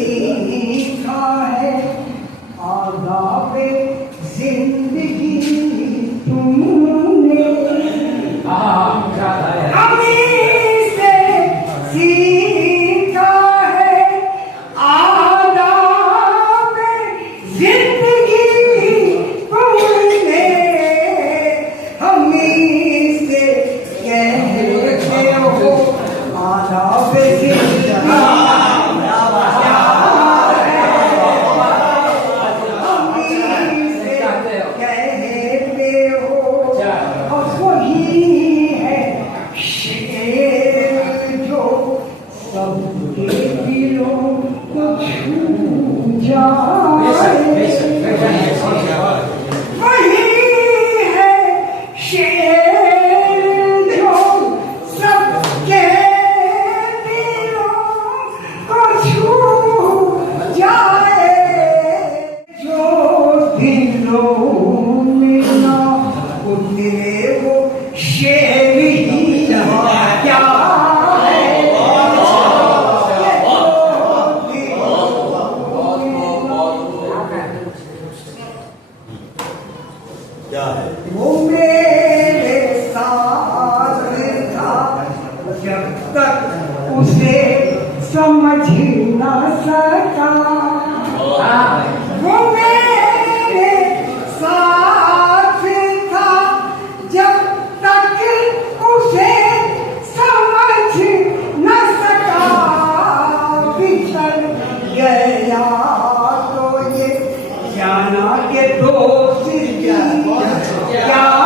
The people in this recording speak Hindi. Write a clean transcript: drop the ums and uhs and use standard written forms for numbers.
सीखा है आदाबे जिंदगी तुमने अमी से सीखा है आदाबे जिंदगी तुमने हमी से कहते हो आदाबे जिंदगी सबके दिलों को छू जाए वही है शेर जो सबके दिलों को छू जाए जो दिलों में ना उतरे वो शेर ही क्या वो मेरे साथ था जब तक उसे समझ न सका वो मेरे साथ था जब तक उसे समझ न सका बिछड़ गया तो ये जाना के दोस्त क्या